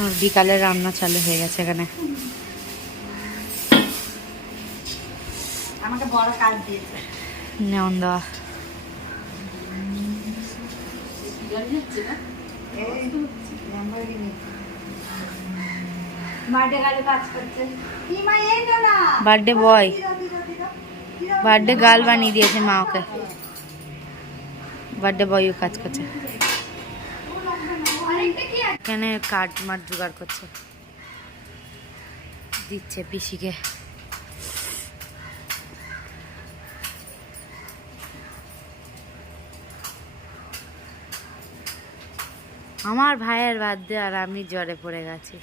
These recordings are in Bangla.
আর বিকালে রান্না চালু হয়ে গেছে এখানে। আমাকে বড় কাজ দিয়েছে নেওন দেওয়া। বার্থডে বয়, বার্থডে গার্ল বানিয়ে দিয়েছে মা ওকে। বার্থডে বয়ও কাজ করছে এখানে, কাঠ মাঠ জোগাড় করছে, দিচ্ছে পিসিকে। আমার ভাইয়ের বার্থডে আর আমি জ্বরে পড়ে গেছি।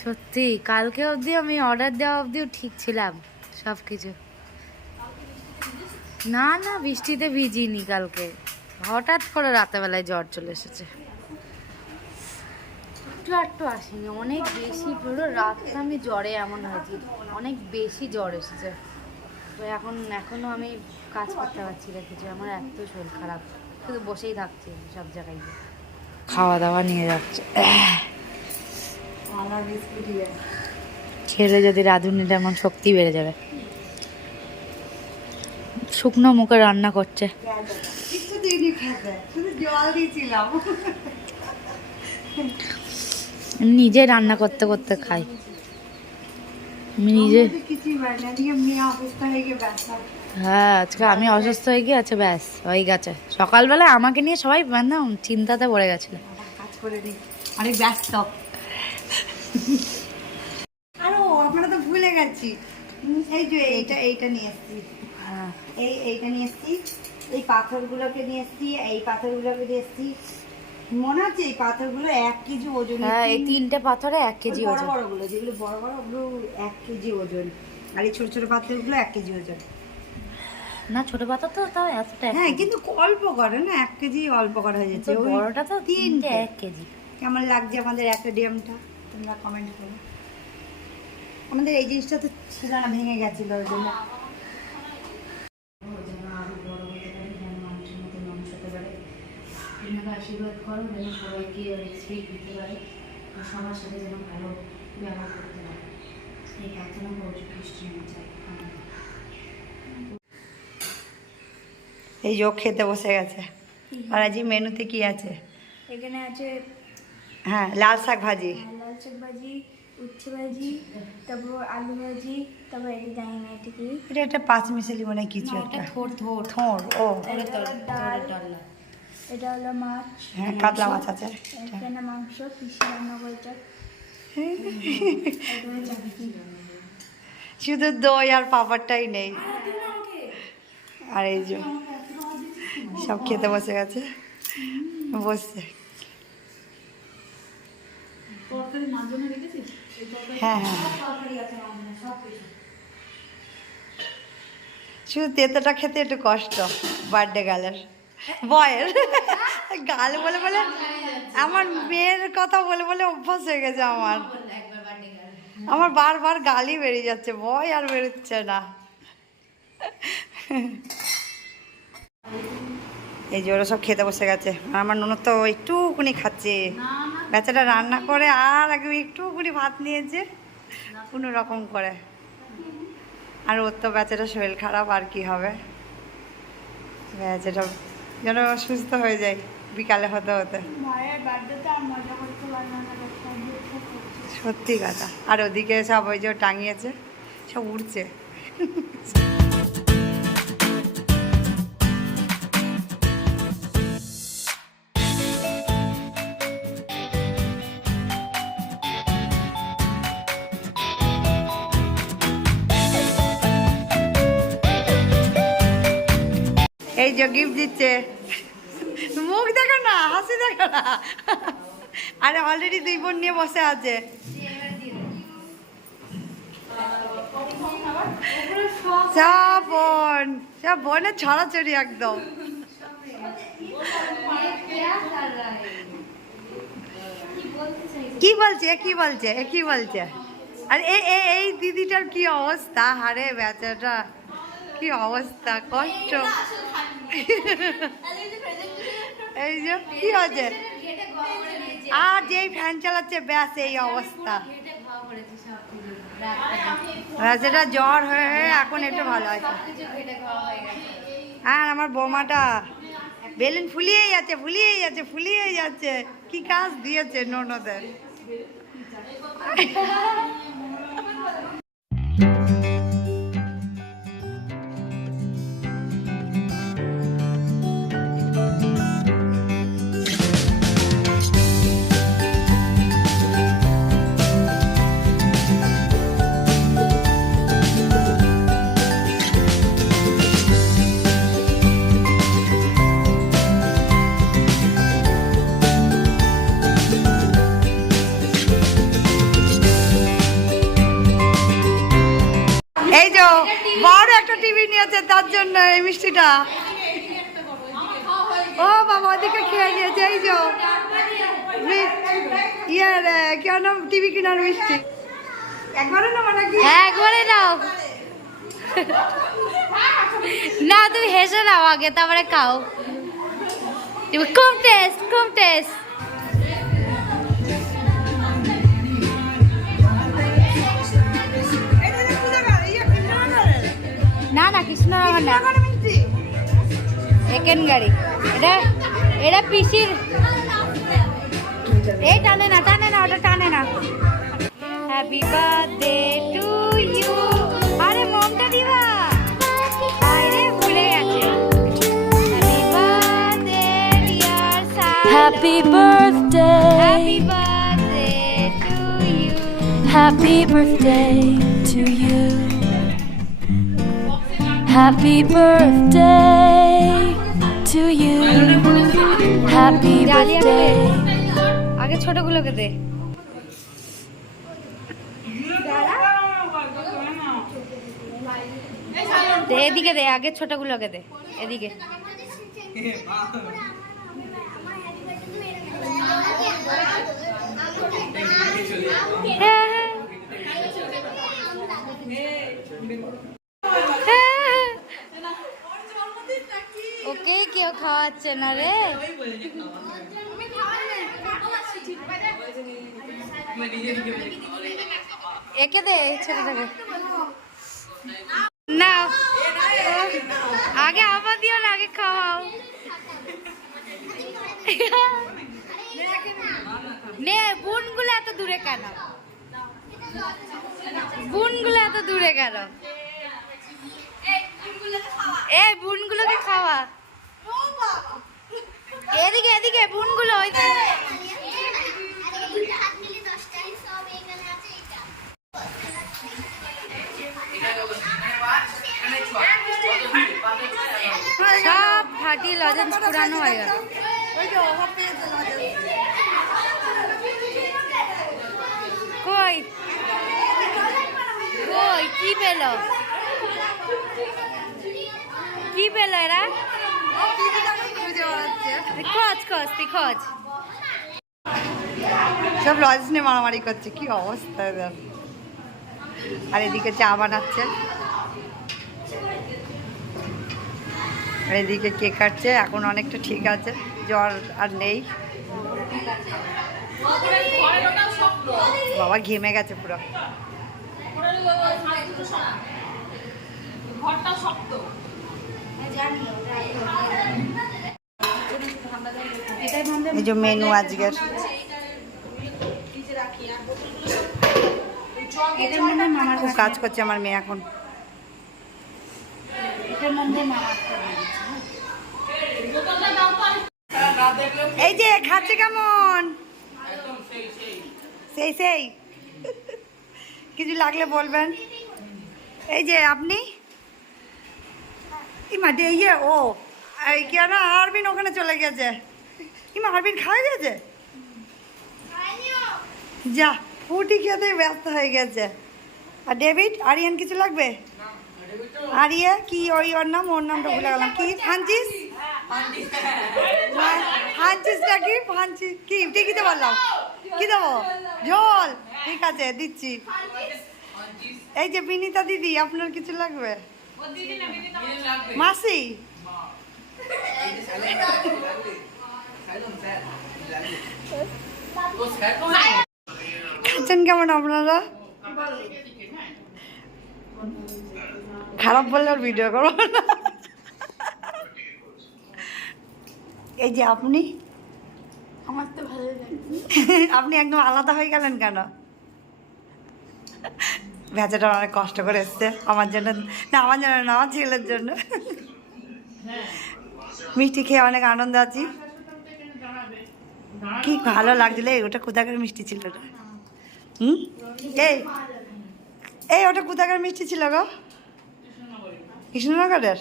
সত্যি কালকে অবধি আমি অর্ডার দেওয়া অবধিও ঠিক ছিলাম সব কিছু। না না, বৃষ্টিতে ভিজিনি কালকে, হঠাৎ করে রাতেবেলায় জ্বর চলে এসেছে। একটু আসেনি, অনেক বেশি, পুরো রাতটা আমি জ্বরে এমন হয়েছি, অনেক বেশি জ্বর এসেছে। তো এখনো আমি কাজ করতে পারছি না কিছু, আমার এত শরীর খারাপ, শুধু বসেই থাকছি সব জায়গায়। খাওয়া দাওয়া নিয়ে যাচ্ছে, খেলে যদি রাঁধুনিটা এমন শক্তি বেড়ে যাবে। শুকনো মুখে রান্না করছে, নিজে রান্না করতে করতে খাই আমি নিজে। হ্যাঁ, আজকে আমি অসুস্থ হয়ে গিয়ে আছে, ব্যাস হয়ে গেছে। সকালবেলা আমাকে নিয়ে সবাই একদম চিন্তাতে পড়ে গেছিল। কাজ করে দিই, অনেক ব্যস্ত। আরো আমরা তো ভুলে গেছি, এই যে এইটা নিয়ে এসছি। হ্যাঁ, এইটা নিয়ে এসছি, এই পাথরগুলোকে নিয়ে এসছি, এই পাথরগুলোকে নিয়ে এসছি। মনে হচ্ছে এই পাথরগুলো 1 কেজি ওজন। হ্যাঁ, এই 3টে পাথরে 1 কেজি ওজন। বড়গুলো যেগুলো বড় ওগুলো 1 কেজি ওজন, আর এই ছোট ছোট পাথরগুলো 1 কেজি ওজন। না, ছোট পাথর তো তাও এতটা। হ্যাঁ, কিন্তু অল্প করে না, 1 কেজি অল্প করা হয়ে যাচ্ছে। বড়টা তো 3টে 1 কেজি। কেমন লাগছে আমাদের অ্যাকোয়ারিয়ামটা তোমরা কমেন্ট করো। আমাদের এই জিনিসটা তো ছিল না, ভেঙে গেছিল, ওই জন্য। আশীর্বাদ করো যেন সবাইকে রেসপেক্ট দিতে পারে, সবার সাথে যেন ভালো ব্যবহার করতে পারে, এই প্রার্থনা করছি খ্রিস্টান চাই। এই যোগ খেতে বসে গেছে। আর আজ মেনুতে কি আছে? এখানে আছে হ্যাঁ, লাল শাক ভাজি, লাল শাক ভাজি, উচ্ছে ভাজি, তারপর আলু ভাজি, তারপর এটা জানি না এটা কি। এটা একটা 5 মিশালি মনে কিছু একটা। থোড়। ও, ডাল, এটা হলো মাছ। হ্যাঁ, কাতলা মাছ আছে। এখানে মাংস পিসি রান্না করেছে। শুধু দই আর পাপড়টাই নেই। আর এই যে সব খেতে বসে গেছে, বসছে। হ্যাঁ হ্যাঁ, শুধু তেতোটা খেতে একটু কষ্ট বার্থডে গালের, বয়ের গাল বলে বলে, আমার মেয়ের কথা বলে বলে অভ্যাস হয়ে গেছে আমার বারবার গালই বেরিয়ে যাচ্ছে, বয় আর বেরোচ্ছে না। এই যে ওরা সব খেতে বসে গেছে, আর আমার ননদ তো একটুকুনি খাচ্ছে। বেচারা রান্না করে আর আগে একটুকুনি ভাত নিয়েছে কোনো রকম করে। আর ওর তো বেচারা শরীর খারাপ, আর কি হবে, বেচারা যেন সুস্থ হয়ে যায় বিকালে হতে হতে। সত্যি কথা। আর ওদিকে সব ওই যে টাঙিয়েছে, সব উড়ছে। এই যে গিফট দিচ্ছে, মুখ দেখো না, হাসি দেখো না। আরে অলরেডি 2 বোন নিয়ে বসে আছে। সব বোনের ছড়াছড়ি একদম। কি বলছে? আর এই দিদিটার কি অবস্থা, হারে বেচারা কি অবস্থা, কষ্ট। এই যে কি হচ্ছে, আর যেই ফ্যান চালাচ্ছে ব্যাস এই অবস্থা। সেটা জ্বর হয়ে হয়ে এখন একটু ভালো আছে। আর আমার বৌমাটা বেলুন ফুলিয়েই যাচ্ছে, ফুলিয়েই যাচ্ছে, ফুলিয়েই যাচ্ছে। কি কাজ দিয়েছে ননদের। এই যে বড় একটা টিভি নিয়েছে তার জন্য এই মিষ্টিটা। ও বাবা ওদিকে খেয়ে নিয়েছে। এই যে ইয়ার কেন টিভি কেনার মিষ্টি একবারে না মানে কি? হ্যাঁ একবারে নাও না, তুমি হেসে নাও আগে তারপরে খাও। খুব টেস্ট, খুব টেস্ট। না না কৃষ্ণনগর না, সেকেন্ড গাড়ি এটা। এটা পিসির। এই টানে না, টানে না, ওটা টানে না। Happy birthday to you. আরে মমটা দিবা, আরে ভুলে গেছে। Happy birthday dear Sailo. Happy birthday. Happy birthday to you. Happy birthday to you. Happy birthday to you. Happy birthday. আগে ছোটগুলোকে দে। দে এদিকে দে, আগে ছোটগুলোকে দে এদিকে। হ্যাঁ, হ্যাঁ। হ্যাঁ। ওকে কেউ খাওয়াচ্ছে না রে। একে দে ছোটটাকে। না আগে আবার দিও না, আগে খাওয়াও। নে বুনগুলো এত দূরে কেন? বুনগুলো এত দূরে কেন? এই বুনগুলোকে খাওয়া। এদিকে এদিকে বুনগুলো ওই সব ফাটি লজেন্স পুরানো হয়ে গেল। কই কই কি পেল, কি পেল এরা? খোঁজ খোঁজ তুই খোঁজ। সব লজেন্স নিয়ে মারামারি করছে, কি অবস্থা এদের। আর এদিকে চা বানাচ্ছে, আর এদিকে কেক কাটছে। এখন অনেকটা ঠিক আছে, জ্বর আর নেই। বাবা ঘেমে গেছে পুরো। এই যে মেনু আজকের। খুব কাজ করছে আমার মেয়ে এখন। এই যে খাচ্ছে কেমন? সেই সেই কিছু লাগলে বলবেন। এই যে আপনি ইমাটি ইয়ে ও কেন আরবিন ওখানে চলে গেছে। ইমা আরবিন খাওয়া গেছে, যা ফুটি খেতে ব্যস্ত হয়ে গেছে। আর ডেভিড আরিয়ান কিছু লাগবে? আরিয়া কি ওই ওর নামটা ভুলে গেলাম। কি ফানচিস? ফানচিসটা কি? ফানচিস কি ঠিকই বললাম। কি দেবো? ঝোল? ঠিক আছে দিচ্ছি। এই যে বিনীতা দিদি আপনার কিছু লাগবে? মাসি খাচ্ছেন কেমন আপনারা? খারাপ বললে আর ভিডিও করবো না। এই যে আপনি, আমার তো ভালো লাগে। আপনি একদম আলাদা হয়ে গেলেন কেন? বেচাটা অনেক কষ্ট করে এসছে আমার জন্য, না আমার জন্য না, আমার ছেলের জন্য। মিষ্টি খেয়ে অনেক আনন্দ আছি। কি ভালো লাগছিল। এই ওটা কোথাকার মিষ্টি ছিল রে? হুম, এই এই ওটা কোথাকার মিষ্টি ছিল গো? কৃষ্ণনগরের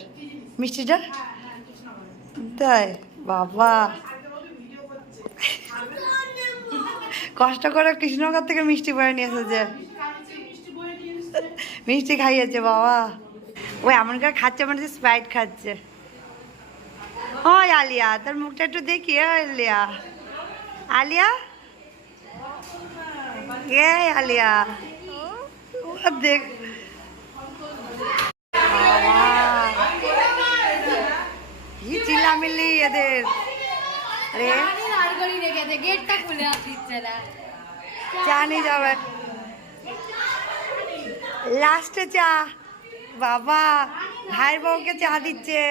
মিষ্টিটা? তাই? বাবা, কষ্ট করে কৃষ্ণনগর থেকে মিষ্টি বয়ে নিয়ে এসেছে, মিষ্টি খাইয়েছে বাবা। ওই এমন করে খাচ্ছে মানে স্প্রাইট খাচ্ছে। ওই আলিয়া, তোর মুখটা একটু দেখি। আলিয়া, আলিয়া, এ আলিয়া, ও দেখ কি চিল্লামিল্লি এদের। আরে গেটটা খুলে দিচ্ছে না। চা নিয়ে যাবে লাস্টে চা। বাবা ভাইয়ের বউকে চা দিচ্ছে।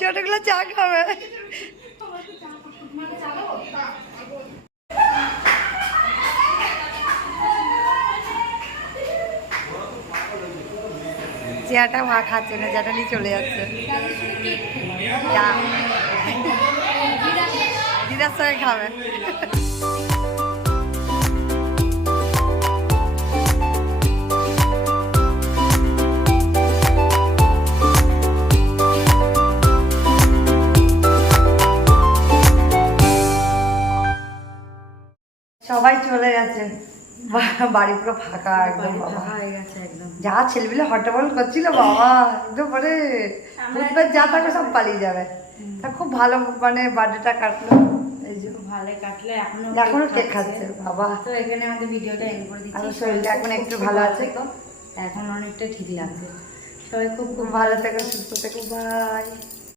ছোটগুলো চা খাবে। চেয়ারটা মা খাচ্ছে না, যেটা নিয়ে চলে যাচ্ছে। দিদার সঙ্গে খাবে। সবাই চলে গেছে, বাড়ি পুরো ফাঁকা একদম। বাবা হয়ে গেছে একদম। যা ছেলেপিলে হট্টগোল করছিল বাবা, একদম মানে বুধবার যা থাকবে সব পালিয়ে যাবে। তা খুব ভালো মানে বার্থডেটা কাটলো। এই যে ভালো কাটলে এখনো কেক খাচ্ছে বাবা। তো এখানে আমাদের ভিডিওটা এন্ড করে দিচ্ছি। আমার শরীরটা এখন একটু ভালো আছে, এখন অনেকটা ঠিক লাগছে। সবাই খুব খুব ভালো থেকো, সুস্থ থেকো, বাই।